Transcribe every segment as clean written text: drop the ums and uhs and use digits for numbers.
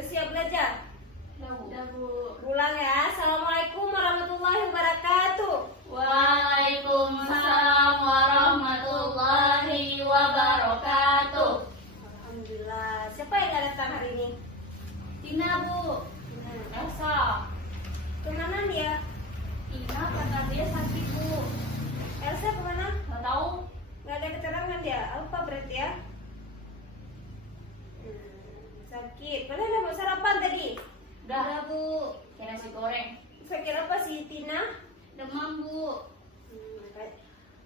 Udah siap belajar? Udah, Bu. Ulang ya. Assalamualaikum warahmatullahi wabarakatuh. Waalaikumsalam warahmatullahi wabarakatuh. Alhamdulillah. Siapa yang gak datang hari ini? Tina, Bu. Elsa. Kemana dia? Tina kata dia sakit, Bu. Elsa kemana? Nggak tahu. Gak ada keterangan dia. Apa berarti ya? Sakit. Padahal udah mau sarapan tadi. Udah, Bu. Kayak nasi goreng. Sakit apa sih Tina? Demam, Bu.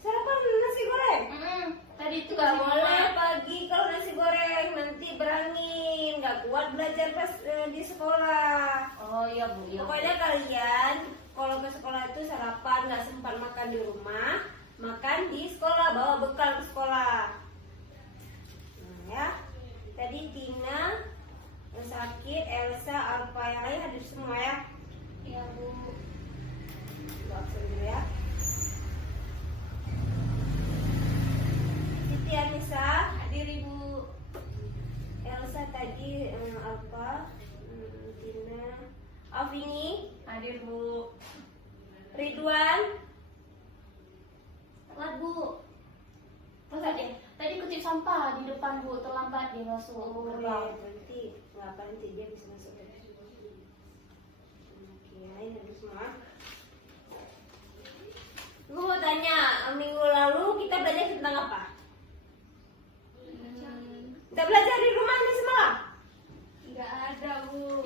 Sarapan nasi goreng? Tadi itu Gak boleh pagi kalau nasi goreng, nanti berangin, gak kuat belajar pas di sekolah. Oh iya, Bu. Iya, Bu. Pokoknya kalian kalau ke sekolah itu sarapan, gak sempat makan di rumah, makan di sekolah, bawa bekal ke sekolah. Nah, ya, tadi Tina yang sakit, Elsa, Alfa, yang lain hadir semua ya. Iya, Bu. Absen dulu ya. Siti Anissa hadir Ibu. Elsa tadi, Alfa, Tina, Afini Hadir, Bu. Ridwan. Telat, Bu. Tadi kutip sampah di depan, Bu. Terlambat dia masuk gerbang. Berarti ngapa nanti dia bisa masuk ke Oke, ini hadir semua. Gue mau tanya, minggu lalu kita belajar tentang apa? Kita belajar di rumah nih semalam? Nggak ada, Bu.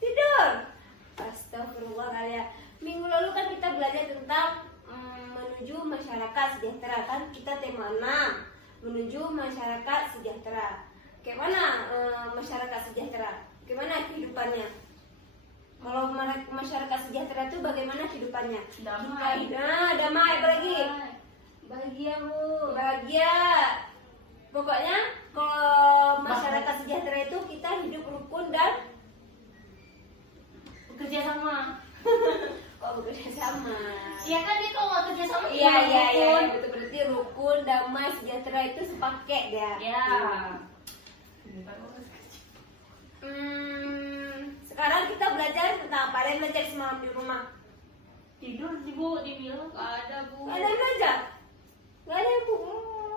Tidur. Astagfirullah kalian. Minggu lalu kan kita belajar tentang menuju masyarakat sejahtera, kan kita tema 6, menuju masyarakat sejahtera. Kayak mana masyarakat sejahtera? Gimana kehidupannya? Kalau masyarakat sejahtera itu bagaimana kehidupannya? Damai. Damai apa lagi? Bahagia, Bu. Bahagia. Pokoknya kalau masyarakat sejahtera itu kita hidup rukun dan Bekerja sama. kok bekerja sama. Iya kan dia kalau nggak kerja sama Iya gimana, iya Bu? betul, berarti rukun, damai, sejahtera itu sepaket dia. Ya. Sekarang kita belajar tentang apa? Ada yang belajar semalam di rumah? Tidur sih, Bu, dibilang nggak ada, Bu. Gak ada yang belajar? Gak ada yang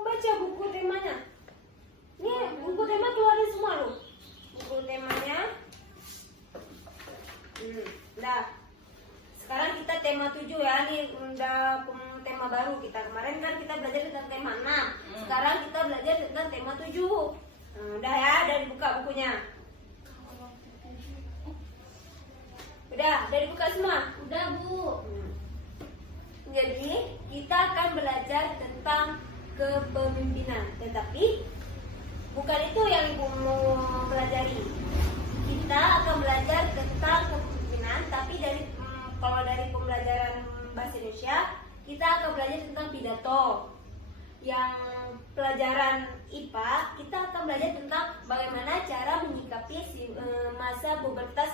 baca buku temanya? Ini buku tema keluarin semua loh. Buku temanya. Udah. Sekarang kita tema 7 ya. Ini udah tema baru kita. Kemarin kan kita belajar tentang tema 6. Sekarang kita belajar tentang tema 7. Udah ya, udah dibuka bukunya. Udah dibuka semua? Udah, Bu. Jadi kita akan belajar tentang kepemimpinan, tetapi bukan itu yang Ibu mau pelajari. Kita akan belajar tentang kepemimpinan, tapi kalau dari pembelajaran bahasa Indonesia kita akan belajar tentang pidato. Yang pelajaran IPA kita akan belajar tentang bagaimana cara menyikapi masa pubertas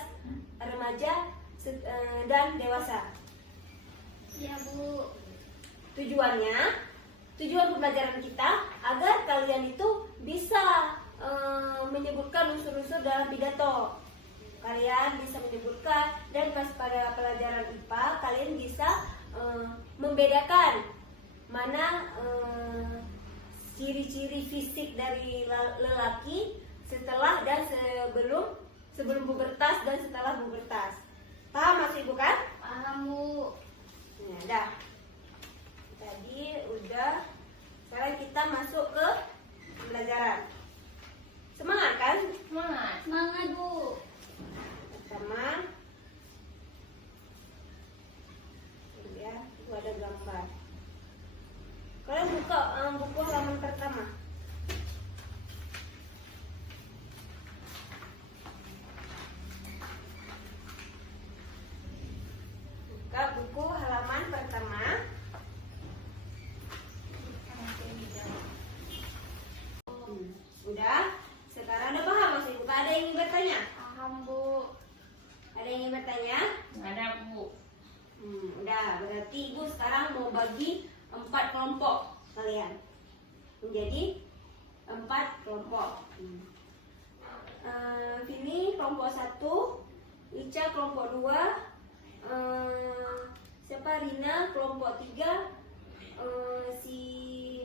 remaja dan dewasa. Iya, Bu. Tujuan pembelajaran kita agar kalian itu bisa menyebutkan unsur-unsur dalam pidato. Kalian bisa menyebutkan, dan pas pada pelajaran IPA kalian bisa membedakan mana ciri-ciri fisik dari lelaki setelah dan sebelum pubertas dan setelah pubertas. Paham Mas Ibu kan? Paham, Bu. Nah, dah. Tadi udah. Sekarang kita masuk ke pembelajaran. Semangat kan? Semangat, Bu. Pertama, ya, itu ada gambar. Kalian buka buku halaman pertama. Buka buku halaman pertama. Udah? Sekarang udah paham Mas Ibu? Ada yang ingin bertanya? Paham, Bu. Ada yang ingin bertanya? Nggak ada, Bu. Udah, berarti Ibu sekarang mau bagi 4 kelompok kalian menjadi 4 kelompok. Vini kelompok 1, Ica kelompok 2, siapa Rina kelompok 3, si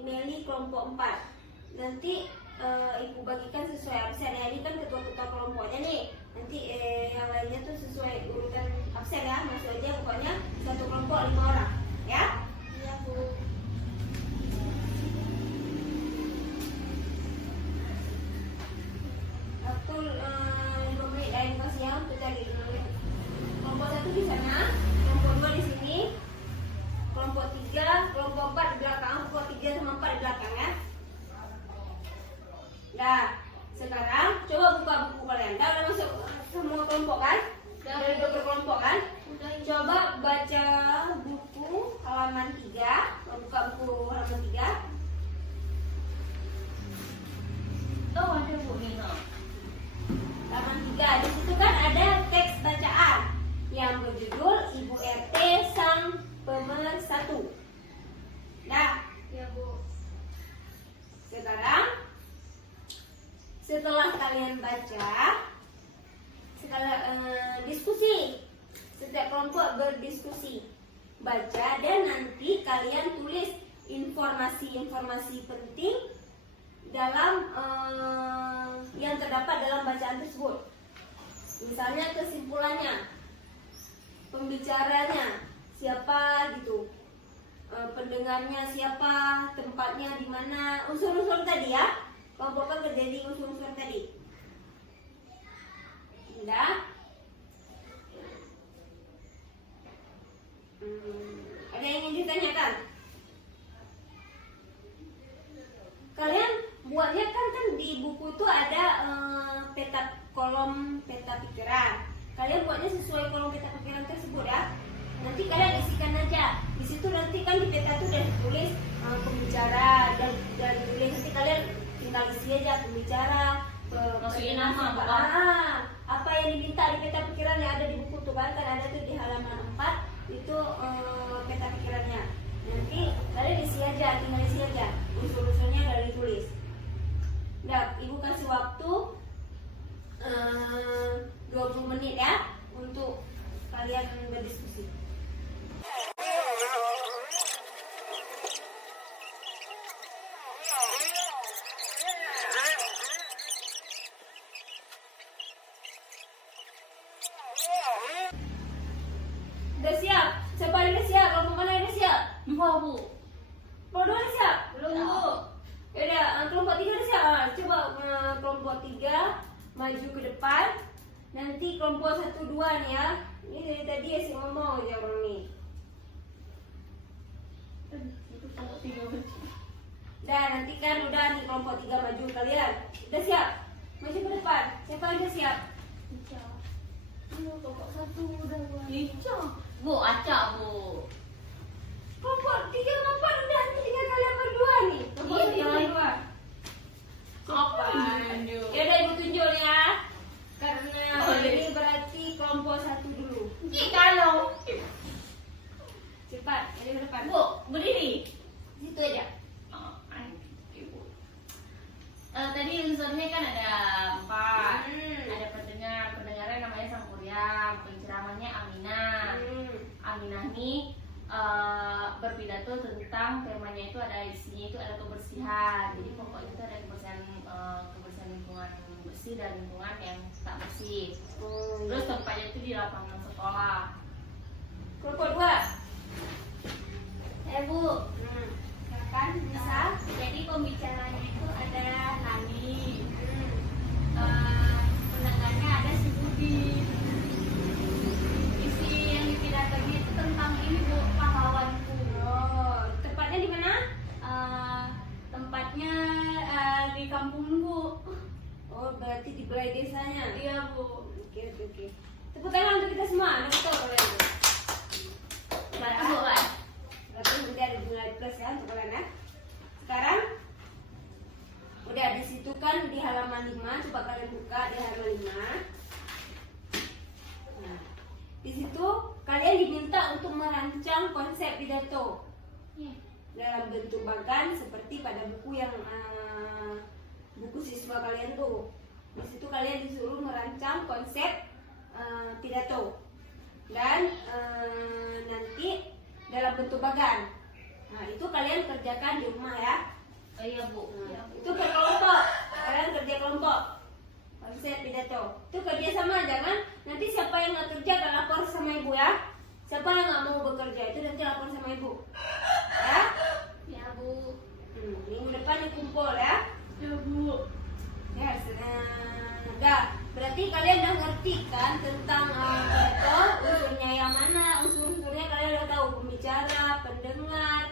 Meli kelompok 4. Nanti ibu bagikan sesuai absen ya. Ini kan ketua-ketua kelompoknya nih. Nanti yang lainnya tuh sesuai urutan absen ya. Masuk aja pokoknya satu kelompok 5 orang ya. Iya Bu. Waktu 5 menit lain kasih ya untuk cari kelompok 1 di sana, kelompok 2 di sini, kelompok 3, kelompok 4 di belakang, kelompok 3 sama 4 di belakang ya. Nah, sekarang coba buka buku kalian. Udah masuk semua kelompok kan? Dari kelompok kan? Coba baca buku halaman 3. Buka buku halaman 3. Oh ada Bu Nina. Halaman 3. Di situ kan ada teks bacaan yang berjudul Ibu RT Sang Pemersatu. Nah, Ya Bu. sekarang setelah kalian baca, diskusi. Setiap kelompok berdiskusi, baca, dan nanti kalian tulis informasi-informasi penting dalam yang terdapat dalam bacaan tersebut. Misalnya kesimpulannya, pembicaranya siapa gitu, pendengarnya siapa, tempatnya di mana, unsur-unsur tadi ya. Kelompokkan terjadi unsur-unsur tadi. Udah? Ada yang ingin ditanyakan? Kalian buatnya kan di buku itu ada kolom peta pikiran. Kalian buatnya sesuai kolom peta pikiran tersebut ya. Nanti kalian isikan aja. Di situ nanti kan di peta itu udah ditulis pembicara dan tulis, nanti kalian tinggal isi aja pembicara, Masukin nama apa yang diminta di peta pikiran yang ada di buku tuh kan ada tuh di halaman 4 itu peta pikirannya. Nanti kalian isi aja, tinggal isi aja unsur-unsurnya udah ditulis. Nah, ibu kasih waktu 20 menit ya untuk kalian berdiskusi. Udah siap? Siapa yang udah siap? Kelompok mana yang udah siap? Enggak Bu. Kelompok 2 udah siap? Belum, Ya. Bu. Yaudah, kelompok 3 udah siap? Coba kelompok 3 maju ke depan. Nanti kelompok 1, 2 nih ya. Ini dari tadi asik ngomong aja orang nih. Itu kelompok 3 Bu. Dah, nanti kan udah nih kelompok 3 maju kalian. Udah siap? Maju ke depan. Siapa yang udah siap? Ica. Iya kelompok 1 udah Bu. Ica. Bu, acak Bu. Kelompok 3 sama 4 udah nih, tinggal kalian berdua nih. Kelompok Iya, 3 sama iya. 2. Apa ini? Ya udah ibu tunjuk ya. Karena Oh, iya. ini berarti kelompok 1 dulu. Ih, kalau. Cepat, dari depan. Bu, berdiri. Situ aja. Oh, Ibu. Tadi unsurnya kan ada 4. Ada pendengarnya namanya Sang Kuryang, penceramahnya Aminah. Aminah nih berpidato tentang temanya itu ada isinya itu ada kebersihan. Jadi pokoknya itu ada kebersihan lingkungan bersih dan lingkungan yang tak bersih. Terus tempatnya itu di lapangan sekolah. Kelompok 2. Bu. Silakan bisa. Jadi pembicaranya itu ada Nani, pendengarnya ada si Budi. Isi yang dipidatonya itu tentang ini Bu, pahlawanku. Oh, tempatnya di mana? Tempatnya di kampungku. Oh, berarti di balai desanya. Iya Bu. Oke. Tepuk tangan untuk kita semua. Ada betul kalian. Baca Bu kan? Berarti nanti ada nilai plus ya untuk kalian ya. Sekarang udah di situ kan di halaman 5, coba kalian buka di halaman 5. Nah, di situ kalian diminta untuk merancang konsep pidato Iya. dalam bentuk bagan seperti pada buku yang buku siswa kalian tuh. Di situ kalian bagan. Nah, itu kalian kerjakan di rumah ya. Oh iya Bu. Iya, Bu. Itu berkelompok. Kalian kerja kelompok. Kalau saya pidato. Itu kerja sama, jangan nanti siapa yang nggak kerja akan lapor sama ibu ya. Siapa yang nggak mau bekerja itu nanti lapor sama ibu. Ya? Ya Bu. Minggu depan dikumpul ya. Ya Bu. Ya, sudah. Berarti kalian udah ngerti kan tentang pidato, unsurnya yang mana? Unsur-unsurnya kalian udah tahu, pembicara, pendengar,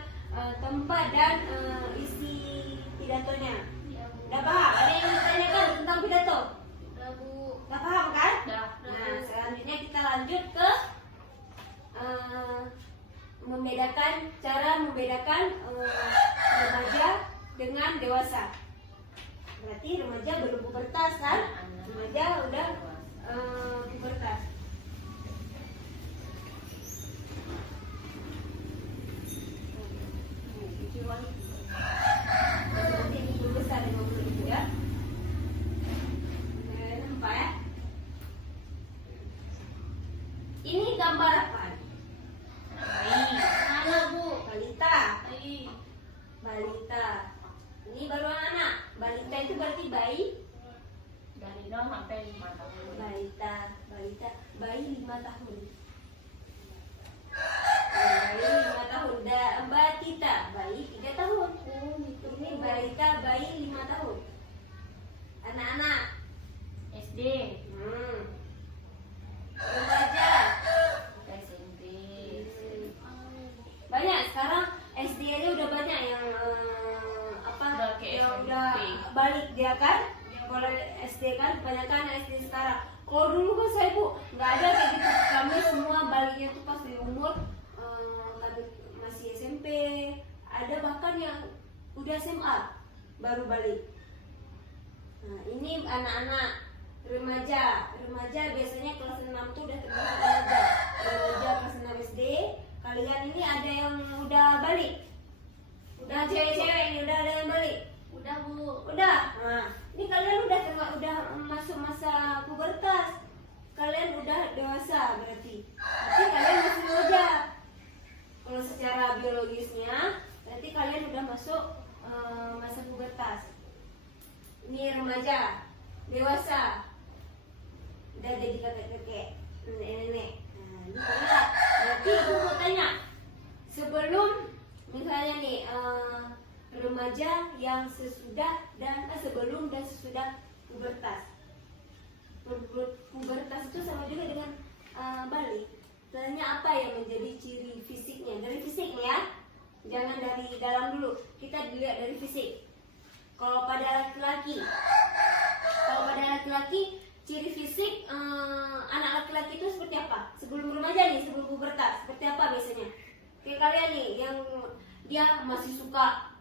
tempat dan isi pidatonya. Ya Bu. Udah paham? Ada yang ditanyakan tentang pidato? Udah Bu. Udah paham kan? Udah. Nah, selanjutnya kita lanjut ke cara membedakan remaja dengan dewasa. Berarti remaja belum pubertas kan? Remaja udah pubertas. Nanti buku besar 50.000 ya. Nampak ya? Ini gambar apa? Bayi. Mana Bu? Balita. Bayi. Balita. Ini baru anak. Balita itu berarti bayi. Dari 0 sampai 5 tahun. Balita, bayi 5 tahun. Bayi 5 tahun. Batita, bayi 3 tahun. Ini balita, bayi 5 tahun. Anak-anak. SD. Remaja. SMP. Banyak sekarang SD aja udah banyak yang Udah kayak yang SMP. udah balik dia kan. Kalau SD kan kebanyakan SD sekarang. Kalau dulu kan saya Bu nggak ada kayak gitu. Kami semua baliknya tuh pas di umur kami masih SMP. Ada bahkan yang udah SMA baru balik. Nah, ini anak-anak remaja. Remaja biasanya kelas 6 tuh udah termasuk remaja. Remaja kelas 6 SD. Kalian ini ada yang udah balik? Udah cewek-cewek ini udah ada yang balik? Udah Bu. Udah. Nah, ini kalian udah masuk masa pubertas. Kalian udah dewasa berarti. Tapi kalian masih muda. Kalau secara biologisnya, berarti kalian udah masuk masa pubertas. Ini remaja, dewasa. Udah jadi kakek-kakek, nenek-nenek. Nah, ini kalian. Berarti aku mau tanya, sebelum misalnya nih remaja yang sesudah dan sebelum dan sesudah pubertas. Pubertas itu sama juga dengan balik. Tanya apa yang menjadi ciri fisiknya? Dari fisik nih ya, jangan dari dalam dulu. Kita dilihat dari fisik. Kalau pada laki-laki, ciri fisik anak laki-laki itu seperti apa? Sebelum remaja nih, sebelum pubertas, seperti apa biasanya? Kayak kalian nih, yang dia masih suka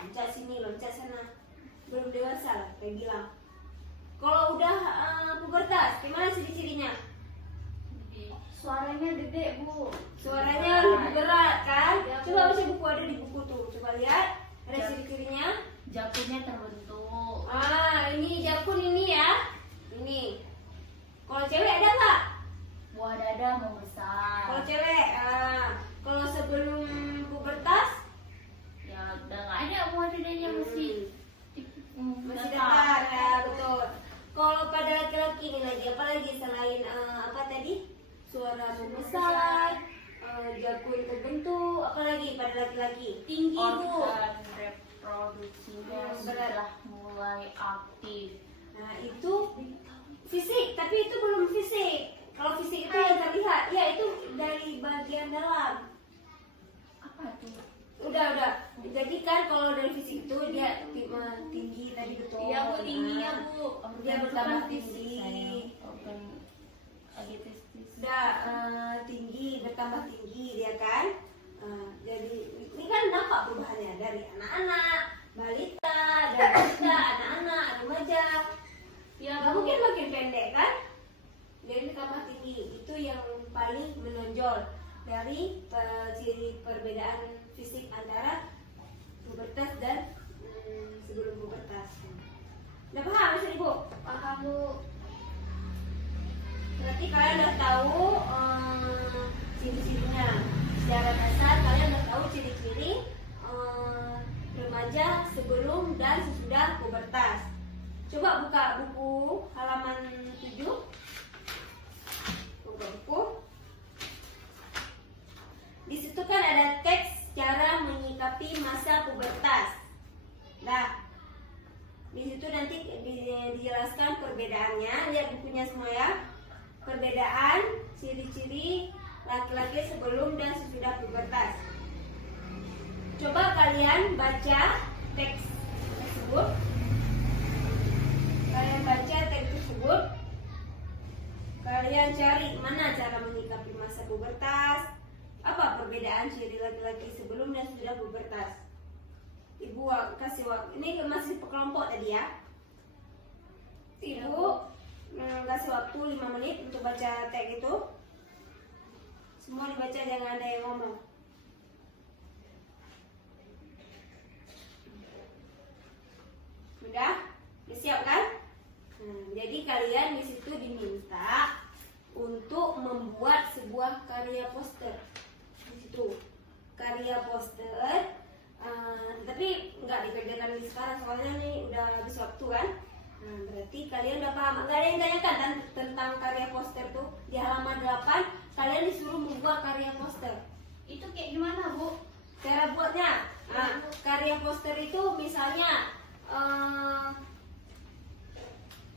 loncat sini, loncat sana, belum dewasa lah, kayak bilang. Kalau udah pubertas, gimana ciri-cirinya? Suaranya gede Bu. Suaranya lebih berat kan? Coba baca buku, ada di buku tuh, coba lihat. Ada ciri-cirinya. Jakunnya terbentuk. Ini jakun ini ya. Ini. Kalau cewek ada nggak? Buah dada membesar. Kalau cewek, kalau sebelum pubertas Ya udah nggak ada buah dadanya masih masih datar ya, betul. Kalau pada laki-laki ini lagi apa lagi selain apa tadi? Suara membesar, jakun terbentuk, apa lagi pada laki-laki? Tinggi Bu. Organ reproduksinya sudah mulai aktif. Nah, itu fisik, tapi itu belum fisik. Kalau fisik itu yang terlihat, ya itu dari bagian dalam. Apa tuh? Udah. Jadi kan kalau dari fisik itu dia tinggi tadi betul. Iya Bu, tingginya Bu. Dia bertambah tinggi. Organ lagi testis. Udah tinggi, bertambah tinggi dia kan. Jadi ini kan nampak perubahannya dari anak-anak, balita, anak-anak, remaja. Ya nggak mungkin makin pendek kan? Jadi tambah tinggi. Itu yang paling menonjol dari ciri perbedaan fisik antara pubertas dan sebelum pubertas. Udah paham Mas Ibu? Paham Bu. Berarti kalian udah tahu ciri-cirinya secara sebelum dan sesudah pubertas. Coba buka buku halaman 7. Buka buku. Di situ kan ada teks cara menyikapi masa pubertas. Nah, di situ nanti dijelaskan perbedaannya. Lihat bukunya semua ya. Perbedaan, ciri-ciri laki-laki sebelum dan sesudah pubertas. Coba kalian baca teks tersebut. Kalian baca teks tersebut. Kalian cari mana cara menyikapi masa pubertas. Apa perbedaan ciri laki-laki sebelum dan sesudah pubertas. Ibu kasih waktu. Ini masih kelompok tadi ya. Ibu kasih waktu 5 menit untuk baca teks itu. Semua dibaca, jangan ada yang ngomong. Udah? Siap kan? Jadi kalian di situ diminta untuk membuat sebuah karya poster. Di situ karya poster, tapi nggak dikerjakan di sekarang soalnya nih udah habis waktu kan. Berarti kalian udah paham. Nggak ada yang tanyakan kan tentang karya poster tuh. Di halaman 8 kalian disuruh membuat karya poster. Itu kayak gimana, Bu? Cara buatnya, karya poster itu misalnya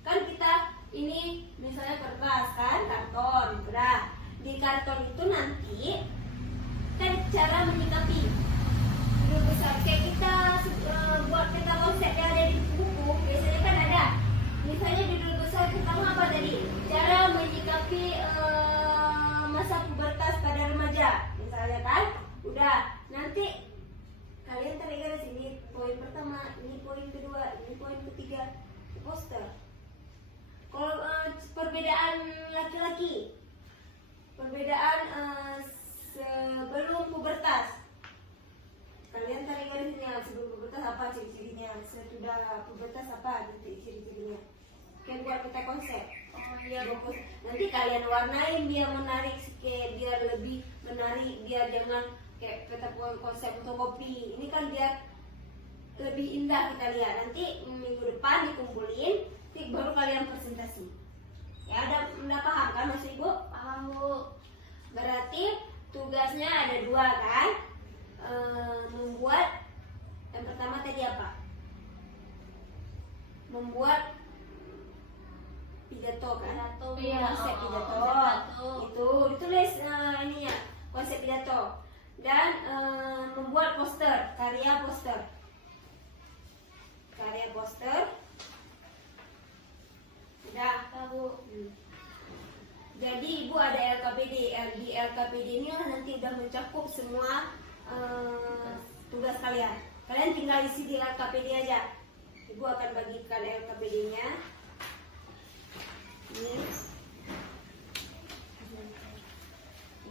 kan kita ini misalnya kertas kan, karton, udah di karton itu nanti kan cara menyikapi judul besar kayak kita buat peta konsep yang ada di buku biasanya kan ada misalnya judul besar pertama apa tadi, cara menyikapi masa pubertas pada remaja misalnya kan, udah nanti kalian tarik garis ini poin pertama, ini poin kedua, ini poin ketiga, poster. Kalau perbedaan laki-laki, perbedaan sebelum pubertas, kalian tarik garisnya. Sebelum pubertas apa ciri-cirinya, sesudah pubertas apa ciri-cirinya. Kayak buat kita konsep. Nanti kalian warnain biar menarik, kayak biar lebih menarik, biar jangan kayak kita buat konsep fotokopi. Ini kan biar lebih indah kita lihat. Nanti minggu depan dikumpulin, baru kalian presentasi. Ya udah paham kan Mas Ibu? Paham, Bu. Berarti tugasnya ada 2 kan? Membuat yang pertama tadi apa? Membuat pidato kan? Iya, Konsep pidato. pidato. Itu ditulis ininya, konsep pidato. Dan membuat poster, karya poster. Karya poster. Udah tahu. Jadi ibu ada LKPD. Di LKPD ini nanti udah mencakup semua tugas kalian. Kalian tinggal isi di LKPD aja. Ibu akan bagikan LKPD-nya.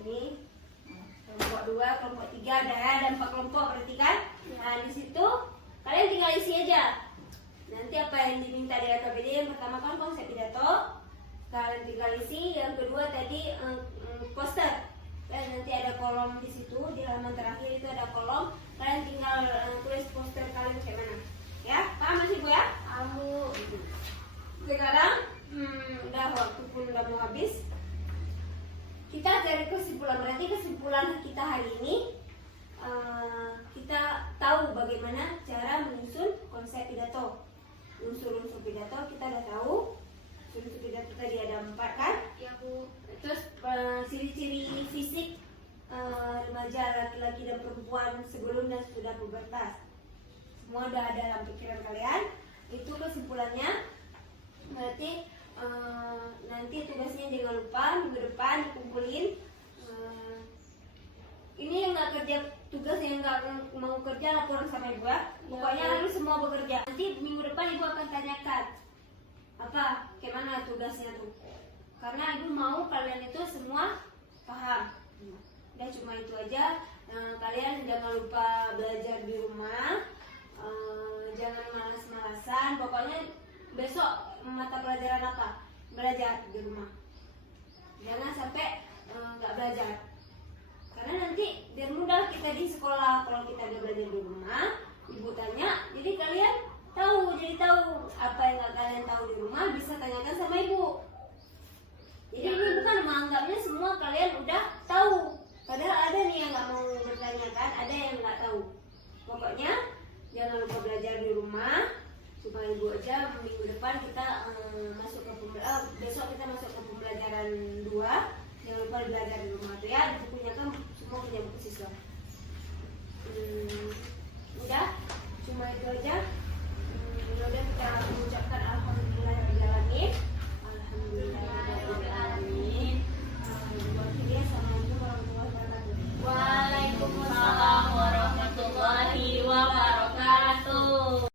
Ini kelompok 2, kelompok 3 ada 4 kelompok berarti kan? Nah di situ kalian tinggal isi aja. Nanti apa yang diminta di LKPD, yang pertama kan konsep pidato, kalian tinggal isi. Yang kedua tadi poster. Nanti ada kolom di situ, di halaman terakhir itu ada kolom. Kalian tinggal tulis poster kalian kayak mana. Ya, paham Mas Ibu ya? Kamu Sekarang udah waktu pun udah mau habis. Kita cari kesimpulan. Berarti kesimpulan kita hari ini kita tahu bagaimana cara menyusun konsep pidato. Unsur-unsur pidato kita udah tahu. Unsur pidato tadi ada 4 kan? ya, Bu. Terus ciri-ciri fisik remaja laki-laki dan perempuan sebelum dan sesudah pubertas. Semua udah ada dalam pikiran kalian. Itu kesimpulannya. Berarti nanti tugasnya jangan lupa minggu depan dikumpulin. Ini yang nggak kerja tugas, yang nggak mau kerja laporan sama ibu ya. Pokoknya harus semua bekerja. Nanti minggu depan ibu akan tanyakan apa, gimana tugasnya tuh. Karena ibu mau kalian itu semua paham. Udah cuma itu aja. Kalian jangan lupa belajar di rumah. Jangan malas-malasan. Pokoknya besok mata pelajaran apa? Belajar di rumah. Jangan sampai nggak belajar. Karena nanti biar mudah kita di sekolah. Kalau kita udah belajar di rumah, ibu tanya, jadi kalian tahu apa yang nggak kalian tahu di rumah bisa tanyakan sama ibu. Jadi ini bukan menganggapnya semua kalian udah tahu, padahal ada nih yang nggak mau bertanyakan, ada yang nggak tahu. Pokoknya jangan lupa belajar di rumah supaya ibu aja minggu depan kita besok kita masuk ke pembelajaran 2. Jangan lupa belajar di rumah tuh ya, di bukunya kan semua punya buku siswa. Udah, cuma itu aja.